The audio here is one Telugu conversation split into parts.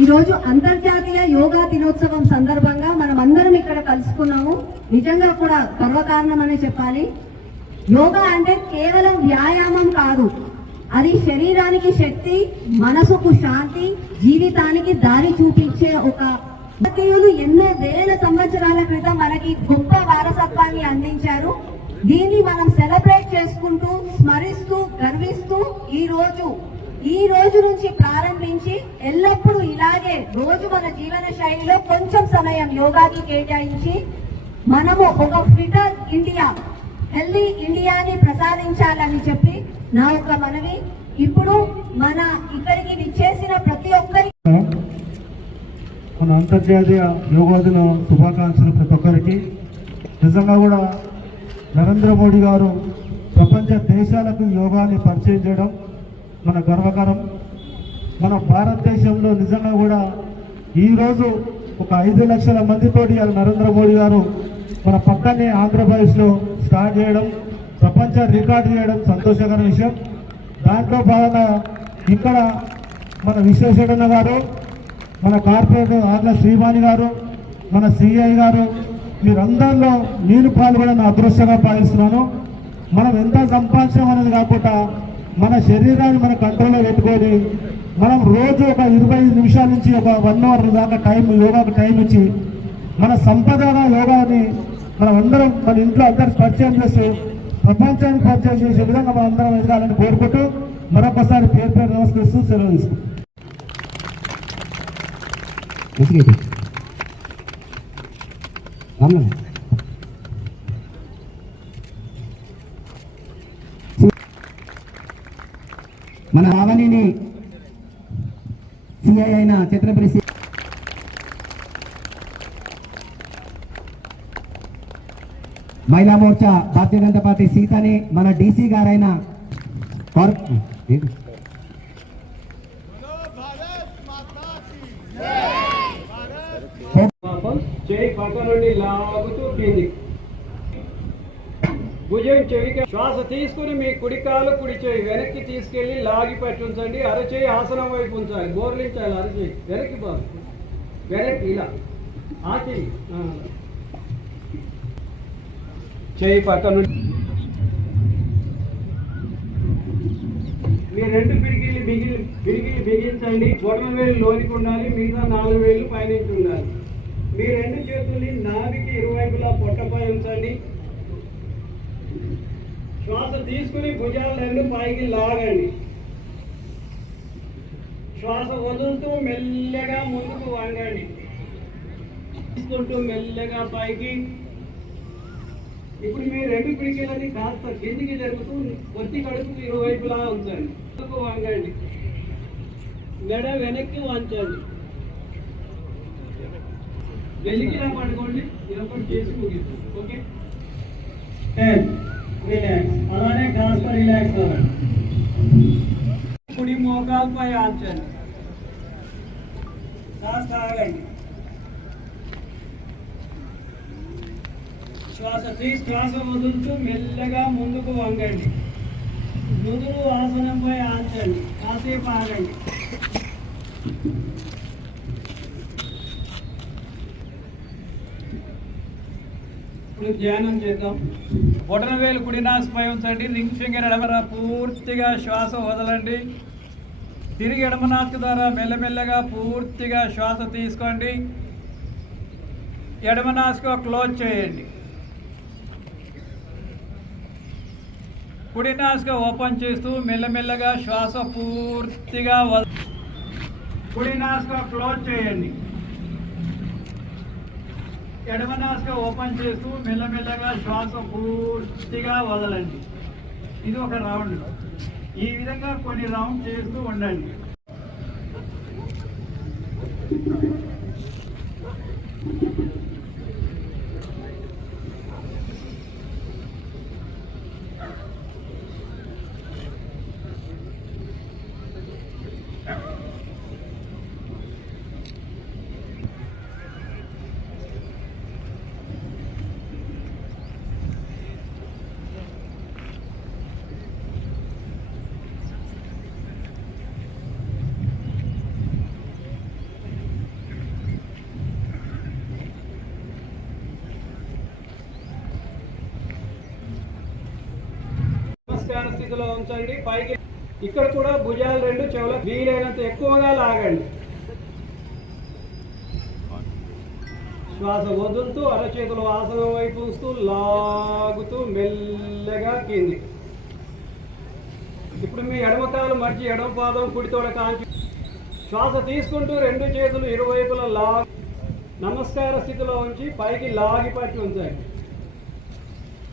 ఈరోజు అంతర్జాతీయ యోగా దినోత్సవం సందర్భంగా మనం అందరం ఇక్కడ కలుసుకున్నాము. నిజంగా కూడా గర్వకారణం అనే చెప్పాలి. యోగా అంటే కేవలం వ్యాయామం కాదు. అది శరీరానికి శక్తి మనసుకు శాంతి జీవితానికి దారి చూపించే ఒక భారతీయులు ఎన్నో వేల సంవత్సరాల క్రితం మనకి గొప్ప వారసత్వాన్ని అందించారు. దీన్ని మనం సెలబ్రేట్ చేసుకుంటూ స్మరిస్తూ గర్విస్తూ ఈ రోజు ఈ రోజు నుంచి ప్రారంభించి ఎల్లప్పుడూ ఇలాగే రోజు మన జీవన శైలిలో కొంచెం సమయం యోగాకి కేటాయించి మనము ఒక ఫిటర్ ఇండియా హెల్దీ ఇండియాని ప్రసాదించాలని చెప్పి నా ఒక మనవి. ఇప్పుడు మన ఇక్కడికి విచ్చేసిన ప్రతి ఒక్కరి మన అంతర్జాతీయ యోగా దిన శుభాకాంక్షలు ప్రతి ఒక్కరికి. నిజంగా కూడా నరేంద్ర మోడీ గారు ప్రపంచ దేశాలకు యోగాని పరిచయం చేయడం మన గర్వకారం మన భారతదేశంలో నిజంగా కూడా ఈరోజు ఒక ఐదు లక్షల మందితోటి నరేంద్ర మోడీ గారు మన పక్కనే ఆంధ్రప్రదేశ్లో స్టార్ట్ చేయడం ప్రపంచ రికార్డు చేయడం సంతోషకర విషయం. దాంట్లో భాగంగా ఇక్కడ మన విశ్వేశ్వరన్న గారు మన కార్పొరేటర్ ఆర్ల శ్రీవాణి గారు మన సిఐ గారు మీరందరిలో నేను పాల్గొనని అదృష్టంగా భావిస్తున్నాను. మనం ఎంత సంపాదించడం అనేది కాకుండా మన శరీరాన్ని మన కంట్రోల్లో పెట్టుకొని మనం రోజు ఒక ఇరవై నిమిషాల నుంచి ఒక వన్ అవర్ దాకా టైం యోగాకు టైం ఇచ్చి మన సంపదన యోగాని మనం అందరం మన ఇంట్లో అందరికి పరిచయం చేస్తూ ప్రపంచానికి పరిచయం చేసే విధంగా మనం అందరం ఎదగాలని కోరుకుంటూ మరొకసారి పేరు పేరు నమస్కరిస్తూ సెలవు తీసుకుంటాం మన ఆవనిని సిఐ అయిన ఛత్రపతి సి- మహిళా మోర్చా భారతీయ జనతా పార్టీ సీతని మన డీసీ గారైన పక్క నుండి లాగుతూ భుజం చెవికి శ్వాస తీసుకుని మీ కుడి కాలు కుడి చేయి వెనక్కి తీసుకెళ్ళి లాగి పెట్టి ఉంచండి అరచేయి ఆసనం వైపు ఉంచాలి. బోర్లించాలి అరచేయి. వెనక్కి బాబు వెనక్కి ఇలా. ఆ. చెయ్యి చేయి పక్క మీ రెండు పిడికిలు బిగిలి పిడికిలు బిగించండి. బొటన వేలు లోనికి ఉండాలి. మిగతా నాలుగు వేలు పైనుంచి ఉండాలి. మీ రెండు చేతుల్ని నాభికి ఇరువైపులా పొట్టపై ఉంచండి. శ్వాస తీసుకుని భుజాలు రెండు పైకి లాగండి. శ్వాస వదులుతూ మెల్లగా ముందుకు వంగండి. తీసుకుంటూ మెల్లగా పైకి. ఇప్పుడు మీ రెండు పిడికిలని కాస్త కిందికి జరుపుతూ కొద్ది కడుపు ఇరువైపులా ఉంచండి. ముందుకు వంగండి. మెడ వెనక్కి వంచండి. వెలికిలా పడుకోండి. ఇదొకటి చేసి ముగిస్తాం ఓకే? టెన్ రిలాక్స్ అలానే కాస్త రిలాక్స్ అవ్వండి కుడి మోకాలపై ఆల్చండి కాస్త ఆగండి. శ్వాస తీసి శ్వాస వదులుతూ మెల్లగా ముందుకు వంగండి. నుదురు ఆసనంపై ఆల్చండి కాసేపు ఆగండి. ఇప్పుడు ధ్యానం చేద్దాం. బొటన వేలు కుడినా నాసిపై రింగ్ ఫింగర్ ఎడమరా పూర్తిగా శ్వాస వదలండి. తిరిగి ఎడమ ద్వారా మెల్లమెల్లగా పూర్తిగా శ్వాస తీసుకోండి. ఎడమ క్లోజ్ చేయండి. కుడి నాసిక ఓపెన్ చేస్తూ మెల్లమెల్లగా శ్వాస పూర్తిగా వద కుడి నాసిక క్లోజ్ చేయండి. ఎడమనాస్గా ఓపెన్ చేస్తూ మెల్లమెల్లగా శ్వాస పూర్తిగా వదలండి. ఇది ఒక రౌండ్. ఈ విధంగా కొన్ని రౌండ్ చేస్తూ ఉండండి. నమస్కార స్థితిలో ఉంచండి. పైకి ఇక్కడ కూడా భుజాలు రెండు చెవుల వీలైనంత ఎక్కువగా లాగండి. శ్వాస వదులుతూ అరచేతులు ఆసనం వైపు ఉంచుతూ లాగుతూ మెల్లగా కింది. ఇప్పుడు మీ ఎడమ కాలు మర్చి ఎడమ పాదం కుడితోడ కాంచి శ్వాస తీసుకుంటూ రెండు చేతులు ఇరువైపులా లాగి నమస్కార స్థితిలో ఉంచి పైకి లాగి పట్టి ఉంచండి.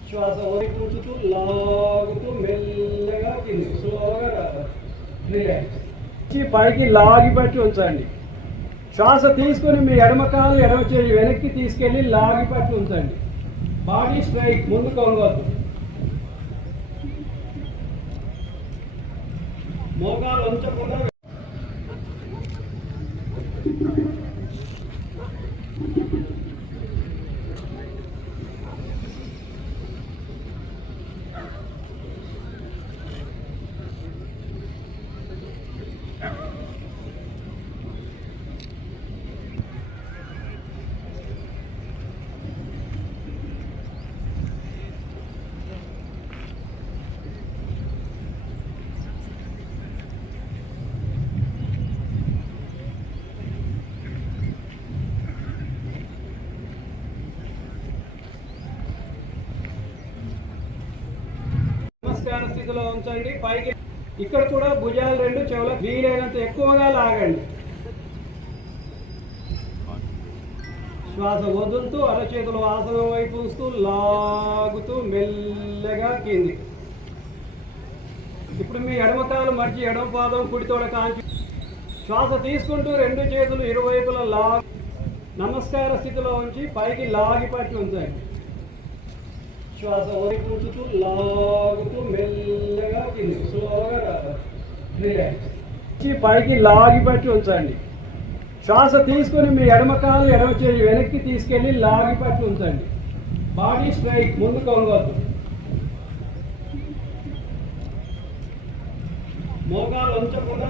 శ్వాస వైపు ఉంచుతూ లాగుతూ మెల్లగా కింది స్లోగా రిలాక్స్ పైకి లాగి పట్టి ఉంచండి శ్వాస తీసుకొని మీ ఎడమ కాలు ఎడమ చేయి వెనక్కి తీసుకెళ్ళి లాగి పట్టి ఉంచండి బాడీ స్ట్రైక్ ముందు కొంగొద్దు మోకాలు ఉంచకుండా నమస్కార స్థితిలో ఉంచండి. పైకి ఇక్కడ కూడా భుజాలు రెండు చెవుల వీలైనంత ఎక్కువగా లాగండి. శ్వాస వదులుతూ అరచేతులు ఆసనం వైపు ఉంచుతూ లాగుతూ మెల్లగా కింది. ఇప్పుడు మీ ఎడమ కాలు మర్చి ఎడమ పాదం కుడితోడ కాంచి శ్వాస తీసుకుంటూ రెండు చేతులు ఇరువైపులా లాగి నమస్కార స్థితిలో ఉంచి పైకి లాగి పట్టి ఉంచండి. శ్వాస వైపు లాగుతూ మెల్లగా కింది స్లోగా రిలాక్స్ పైకి లాగి పట్టి ఉంచండి. శ్వాస తీసుకొని మీ ఎడమ కాలు ఎడమ చేయి వెనక్కి తీసుకెళ్ళి లాగి పట్టి ఉంచండి. బాడీ స్ట్రైక్ ముందు కొంగొద్దు. మోకాలు ఉంచకుండా